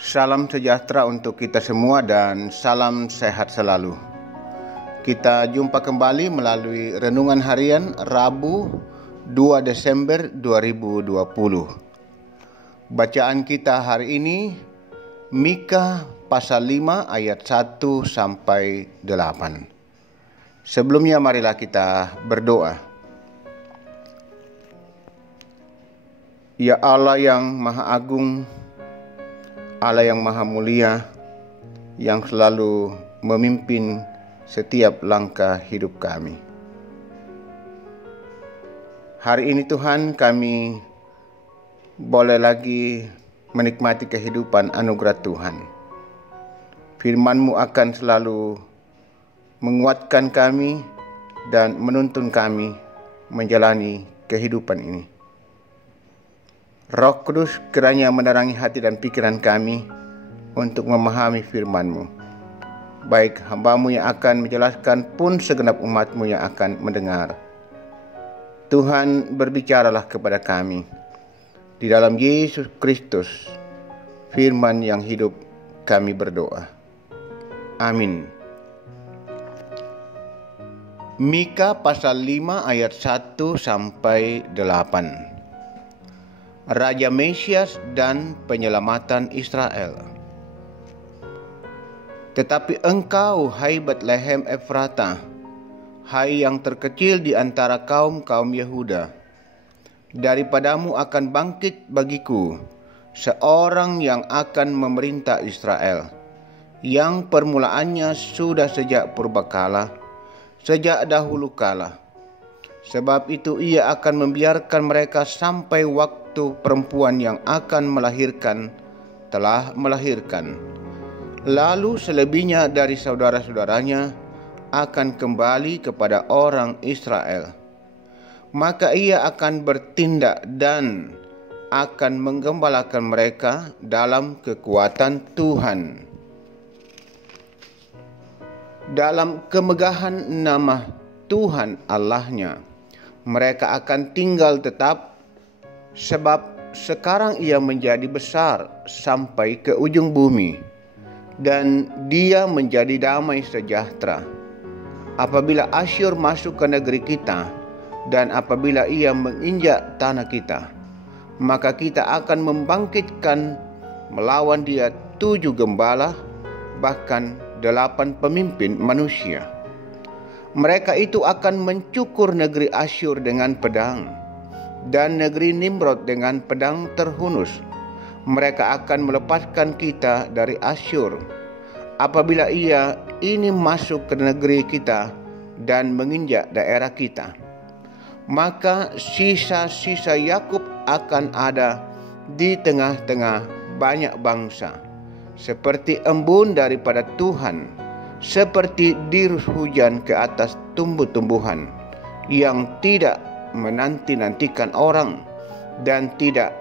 Salam sejahtera untuk kita semua dan salam sehat selalu. Kita jumpa kembali melalui Renungan Harian Rabu 2 Desember 2020. Bacaan kita hari ini Mika pasal 5 ayat 1 sampai 8. Sebelumnya marilah kita berdoa. Ya Allah yang Maha Agung, Allah yang Maha Mulia, yang selalu memimpin setiap langkah hidup kami. Hari ini Tuhan, kami boleh lagi menikmati kehidupan anugerah Tuhan. Firman-Mu akan selalu menguatkan kami dan menuntun kami menjalani kehidupan ini. Roh Kudus kiranya menerangi hati dan pikiran kami untuk memahami firman-Mu. Baik hamba-Mu yang akan menjelaskan pun segenap umat-Mu yang akan mendengar. Tuhan, berbicaralah kepada kami. Di dalam Yesus Kristus, firman yang hidup, kami berdoa. Amin. Mika pasal 5 ayat 1 sampai 8. Raja Mesias dan penyelamatan Israel. Tetapi engkau, hai Betlehem Efrata, hai yang terkecil di antara kaum-kaum Yehuda, daripadamu akan bangkit bagiku seorang yang akan memerintah Israel, yang permulaannya sudah sejak purbakala, sejak dahulu kala. Sebab itu ia akan membiarkan mereka sampai waktu perempuan yang akan melahirkan telah melahirkan. Lalu selebihnya dari saudara-saudaranya akan kembali kepada orang Israel. Maka ia akan bertindak dan akan menggembalakan mereka dalam kekuatan Tuhan, dalam kemegahan nama Tuhan Allahnya. Mereka akan tinggal tetap, sebab sekarang ia menjadi besar sampai ke ujung bumi, dan dia menjadi damai sejahtera. Apabila Asyur masuk ke negeri kita, dan apabila ia menginjak tanah kita, maka kita akan membangkitkan melawan dia 7 gembala, bahkan 8 pemimpin manusia. Mereka itu akan mencukur negeri Asyur dengan pedang, dan negeri Nimrod dengan pedang terhunus. Mereka akan melepaskan kita dari Asyur apabila ia ini masuk ke negeri kita dan menginjak daerah kita. Maka sisa-sisa Yakub akan ada di tengah-tengah banyak bangsa, seperti embun daripada Tuhan, seperti dirus hujan ke atas tumbuh-tumbuhan, yang tidak menanti-nantikan orang dan tidak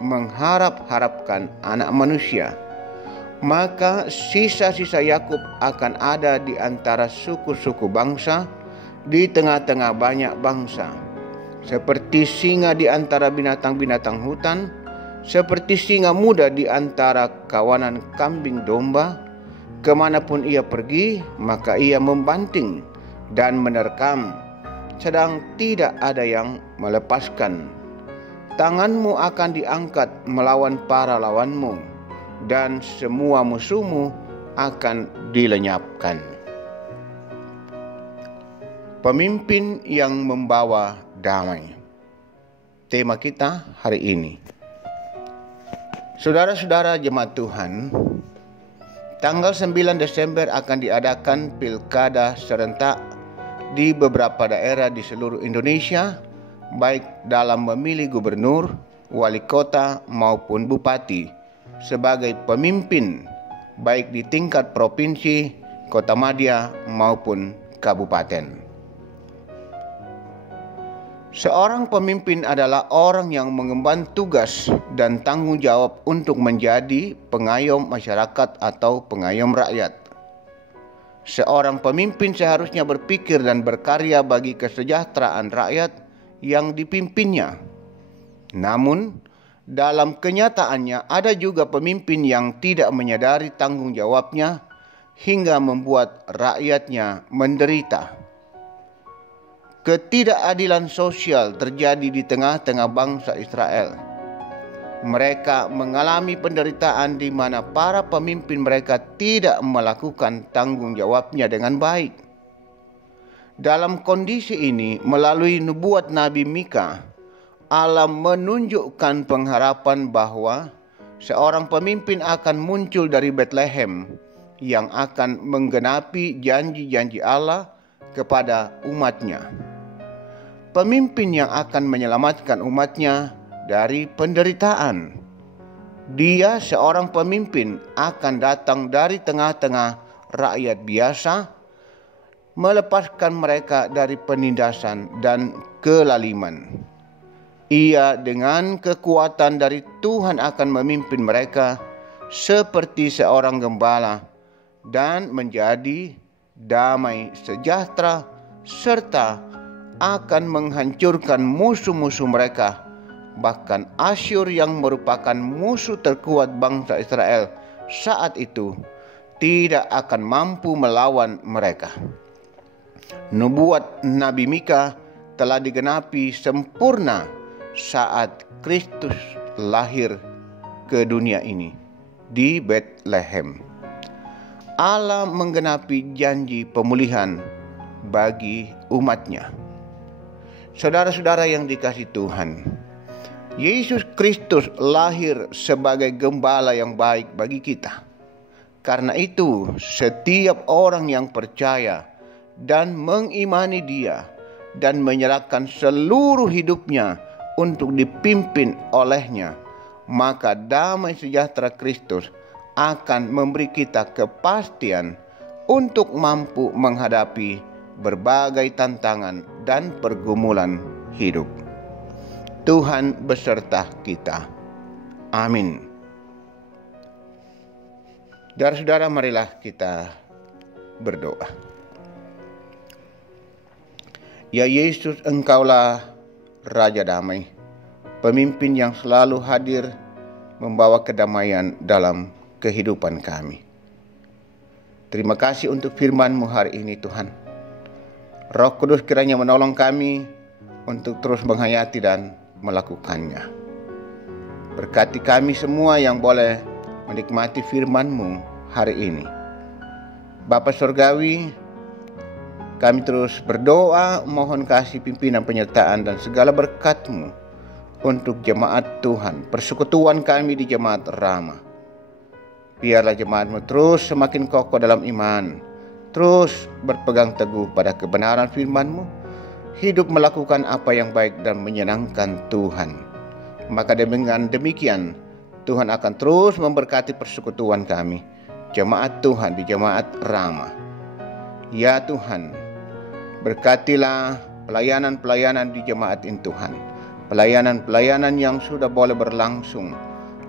mengharap-harapkan anak manusia. Maka sisa-sisa Yakub akan ada di antara suku-suku bangsa, di tengah-tengah banyak bangsa, seperti singa di antara binatang-binatang hutan, seperti singa muda di antara kawanan kambing domba. Kemanapun ia pergi, maka ia membanting dan menerkam, sedang tidak ada yang melepaskan. Tanganmu akan diangkat melawan para lawanmu, dan semua musuhmu akan dilenyapkan. Pemimpin yang membawa damai. Tema kita hari ini. Saudara-saudara jemaat Tuhan, tanggal 9 Desember akan diadakan pilkada serentak di beberapa daerah di seluruh Indonesia, baik dalam memilih gubernur, wali kota maupun bupati sebagai pemimpin, baik di tingkat provinsi, kota madya maupun kabupaten. Seorang pemimpin adalah orang yang mengemban tugas dan tanggung jawab untuk menjadi pengayom masyarakat atau pengayom rakyat. Seorang pemimpin seharusnya berpikir dan berkarya bagi kesejahteraan rakyat yang dipimpinnya. Namun, Dalam kenyataannya, ada juga pemimpin yang tidak menyadari tanggung jawabnya hingga membuat rakyatnya menderita. Ketidakadilan sosial terjadi di tengah-tengah bangsa Israel. Mereka mengalami penderitaan di mana para pemimpin mereka tidak melakukan tanggung jawabnya dengan baik. Dalam kondisi ini, melalui nubuat Nabi Mika, Allah menunjukkan pengharapan bahwa seorang pemimpin akan muncul dari Bethlehem yang akan menggenapi janji-janji Allah kepada umatnya. Pemimpin yang akan menyelamatkan umatnya dari penderitaan. Dia seorang pemimpin akan datang dari tengah-tengah rakyat biasa, melepaskan mereka dari penindasan dan kelaliman. Ia dengan kekuatan dari Tuhan akan memimpin mereka seperti seorang gembala dan menjadi damai sejahtera serta akan menghancurkan musuh-musuh mereka. Bahkan Asyur yang merupakan musuh terkuat bangsa Israel saat itu tidak akan mampu melawan mereka. Nubuat Nabi Mika telah digenapi sempurna saat Kristus lahir ke dunia ini di Bethlehem. Allah menggenapi janji pemulihan bagi umatnya. Saudara-saudara yang dikasihi Tuhan, Yesus Kristus lahir sebagai gembala yang baik bagi kita. Karena itu, setiap orang yang percaya dan mengimani Dia dan menyerahkan seluruh hidupnya untuk dipimpin olehnya, maka damai sejahtera Kristus akan memberi kita kepastian untuk mampu menghadapi berbagai tantangan dan pergumulan hidup. Tuhan beserta kita. Amin. Saudara-saudara, marilah kita berdoa. Ya Yesus, Engkaulah Raja Damai, pemimpin yang selalu hadir membawa kedamaian dalam kehidupan kami. Terima kasih untuk firman-Mu hari ini Tuhan. Roh Kudus kiranya menolong kami untuk terus menghayati dan melakukannya. Berkati kami semua yang boleh menikmati firman-Mu hari ini. Bapa Surgawi, kami terus berdoa mohon kasih pimpinan penyertaan dan segala berkat-Mu untuk jemaat Tuhan, persekutuan kami di jemaat Rama. Biarlah jemaat-Mu terus semakin kokoh dalam iman, terus berpegang teguh pada kebenaran firman-Mu, hidup melakukan apa yang baik dan menyenangkan Tuhan. Maka dengan demikian, Tuhan akan terus memberkati persekutuan kami, jemaat Tuhan di jemaat Rama. Ya Tuhan, berkatilah pelayanan-pelayanan di jemaat ini Tuhan. Pelayanan-pelayanan yang sudah boleh berlangsung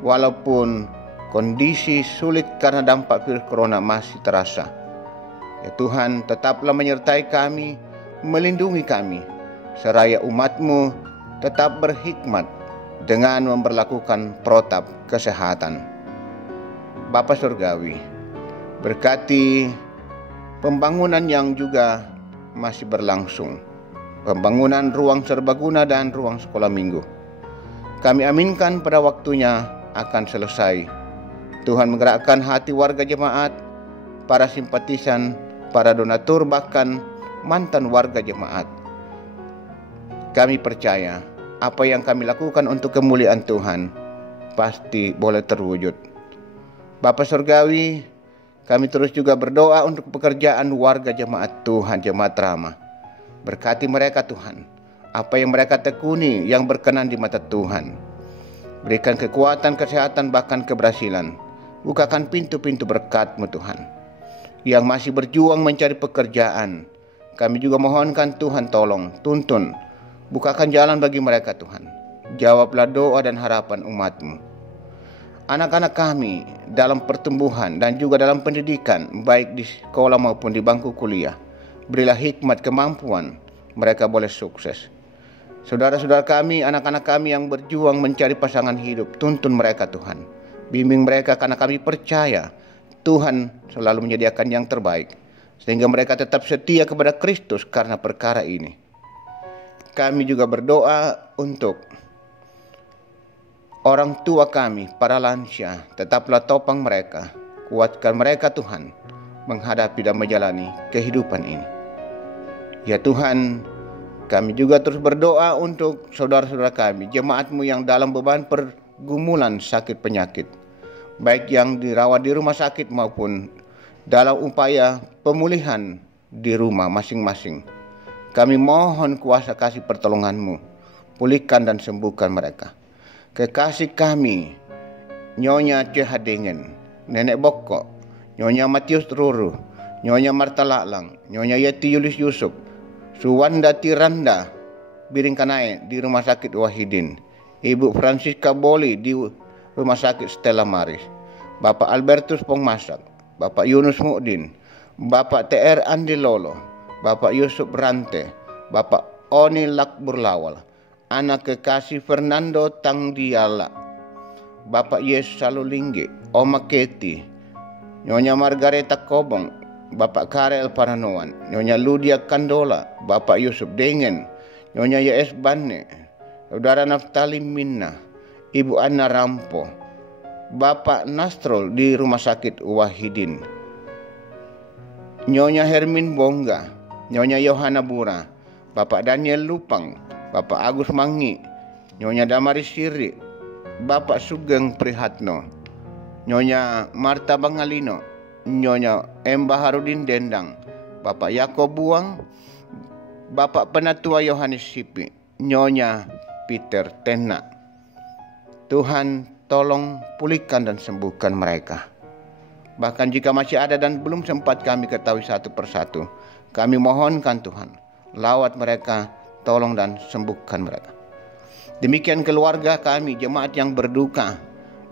walaupun kondisi sulit karena dampak virus corona masih terasa. Ya Tuhan, tetaplah menyertai kami, melindungi kami, seraya umat-Mu tetap berhikmat dengan memberlakukan protap kesehatan. Bapa Surgawi, berkati pembangunan yang juga masih berlangsung, pembangunan ruang serbaguna dan ruang sekolah minggu. Kami aminkan pada waktunya akan selesai. Tuhan menggerakkan hati warga jemaat, para simpatisan, para donatur, bahkan mantan warga jemaat. Kami percaya apa yang kami lakukan untuk kemuliaan Tuhan pasti boleh terwujud. Bapa Surgawi, kami terus juga berdoa untuk pekerjaan warga jemaat Tuhan, jemaat Rama. Berkati mereka Tuhan, apa yang mereka tekuni yang berkenan di mata Tuhan. Berikan kekuatan, kesehatan, bahkan keberhasilan. Bukakan pintu-pintu berkat-Mu Tuhan. Yang masih berjuang mencari pekerjaan, kami juga mohonkan Tuhan tolong, tuntun, bukakan jalan bagi mereka Tuhan. Jawablah doa dan harapan umat-Mu. Anak-anak kami dalam pertumbuhan dan juga dalam pendidikan, baik di sekolah maupun di bangku kuliah, berilah hikmat kemampuan, mereka boleh sukses. Saudara-saudara kami, anak-anak kami yang berjuang mencari pasangan hidup, tuntun mereka Tuhan. Bimbing mereka karena kami percaya Tuhan selalu menyediakan yang terbaik, sehingga mereka tetap setia kepada Kristus karena perkara ini. Kami juga berdoa untuk orang tua kami, para lansia, tetaplah topang mereka, kuatkan mereka Tuhan, menghadapi dan menjalani kehidupan ini. Ya Tuhan, kami juga terus berdoa untuk saudara-saudara kami, jemaat-Mu yang dalam beban pergumulan sakit penyakit, baik yang dirawat di rumah sakit maupun dalam upaya pemulihan di rumah masing-masing. Kami mohon kuasa kasih pertolongan-Mu, pulihkan dan sembuhkan mereka. Kekasih kami, Nyonya Cehadengen, Nenek Boko, Nyonya Matius Ruru, Nyonya Marta Laklang, Nyonya Yeti Yulis Yusuf, Suwanda Tiranda Biringkanai di Rumah Sakit Wahidin, Ibu Francisca Boli di Rumah Sakit Stella Maris, Bapak Albertus Pongmasak, Bapak Yunus Mu'din, Bapak TR Andi Lolo, Bapak Yusuf Rante, Bapak Oni Lakburlawal, anak kekasih Fernando Tangdiala, Bapak Yesus Salulingge, Oma Keti, Nyonya Margareta Kobong, Bapak Karel Paranoan, Nyonya Ludia Kandola, Bapak Yusuf Dengen, Nyonya YS Banne, Saudara Naftali Minna, Ibu Anna Rampo, Bapak Nastrol di Rumah Sakit Wahidin, Nyonya Hermin Bongga, Nyonya Yohana Bura, Bapak Daniel Lupang, Bapak Agus Mangi, Nyonya Damaris Siri, Bapak Sugeng Prihatno, Nyonya Marta Bangalino, Nyonya M. Baharudin Dendang, Bapak Yakob Buang, Bapak Penatua Yohanes Sipi, Nyonya Peter Tena. Tuhan tolong pulihkan dan sembuhkan mereka. Bahkan jika masih ada dan belum sempat kami ketahui satu persatu, kami mohonkan Tuhan, lawat mereka, tolong dan sembuhkan mereka. Demikian keluarga kami, jemaat yang berduka,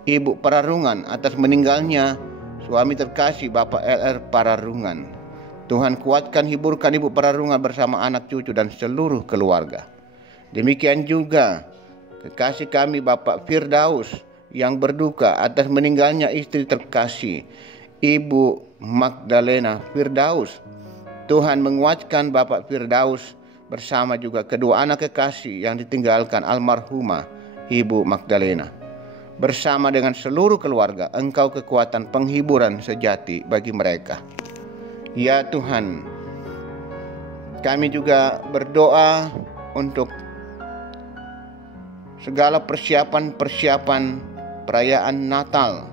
Ibu Pararungan atas meninggalnya suami terkasih Bapak LR Pararungan. Tuhan kuatkan, hiburkan Ibu Pararungan bersama anak cucu dan seluruh keluarga. Demikian juga kekasih kami Bapak Firdaus yang berduka atas meninggalnya istri terkasih Ibu Magdalena Firdaus. Tuhan menguatkan Bapak Firdaus bersama juga kedua anak kekasih yang ditinggalkan almarhumah Ibu Magdalena. Bersama dengan seluruh keluarga, Engkau kekuatan penghiburan sejati bagi mereka. Ya Tuhan, kami juga berdoa untuk segala persiapan perayaan Natal,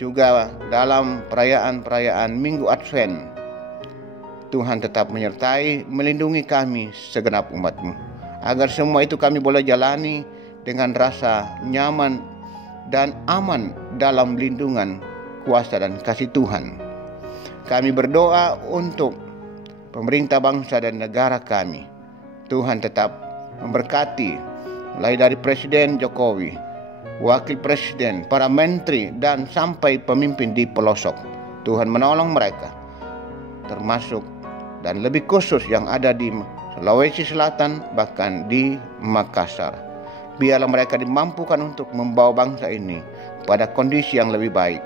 juga dalam perayaan-perayaan Minggu Advent. Tuhan tetap menyertai, melindungi kami segenap umat-Mu, agar semua itu kami boleh jalani dengan rasa nyaman dan aman dalam lindungan, kuasa dan kasih Tuhan. Kami berdoa untuk pemerintah bangsa dan negara kami. Tuhan tetap memberkati, mulai dari Presiden Jokowi, Wakil Presiden, para menteri, dan sampai pemimpin di pelosok. Tuhan menolong mereka, termasuk dan lebih khusus yang ada di Sulawesi Selatan, bahkan di Makassar. Biarlah mereka dimampukan untuk membawa bangsa ini pada kondisi yang lebih baik,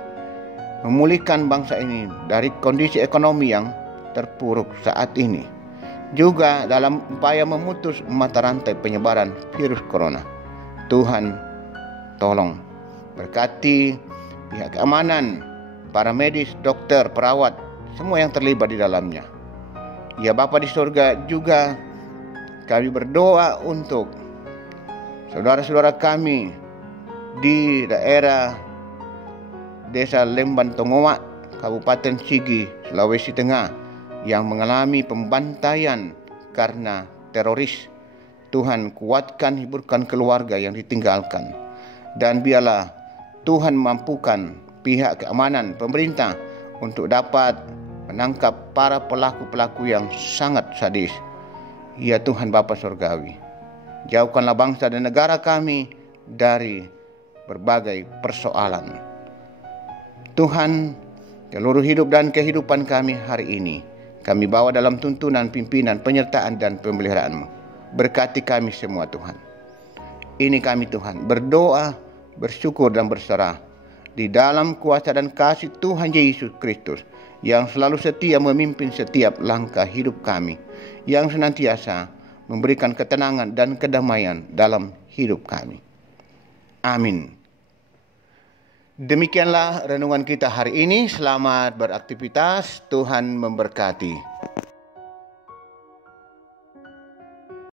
memulihkan bangsa ini dari kondisi ekonomi yang terpuruk saat ini, juga dalam upaya memutus mata rantai penyebaran virus corona. Tuhan tolong berkati pihak keamanan, para medis, dokter, perawat, semua yang terlibat di dalamnya. Ya Bapa di surga, juga kami berdoa untuk saudara-saudara kami di daerah Desa Lemban Tongowa, Kabupaten Sigi, Sulawesi Tengah, yang mengalami pembantaian karena teroris. Tuhan kuatkan, hiburkan keluarga yang ditinggalkan. Dan biarlah Tuhan mampukan pihak keamanan, pemerintah untuk dapat menangkap para pelaku-pelaku yang sangat sadis. Ya Tuhan Bapa Surgawi, jauhkanlah bangsa dan negara kami dari berbagai persoalan. Tuhan, seluruh hidup dan kehidupan kami hari ini, kami bawa dalam tuntunan, pimpinan, penyertaan dan pemeliharaan-Mu. Berkati kami semua Tuhan. Ini kami Tuhan berdoa, bersyukur dan berserah di dalam kuasa dan kasih Tuhan Yesus Kristus yang selalu setia memimpin setiap langkah hidup kami, yang senantiasa memberikan ketenangan dan kedamaian dalam hidup kami. Amin. Demikianlah renungan kita hari ini. Selamat beraktivitas. Tuhan memberkati.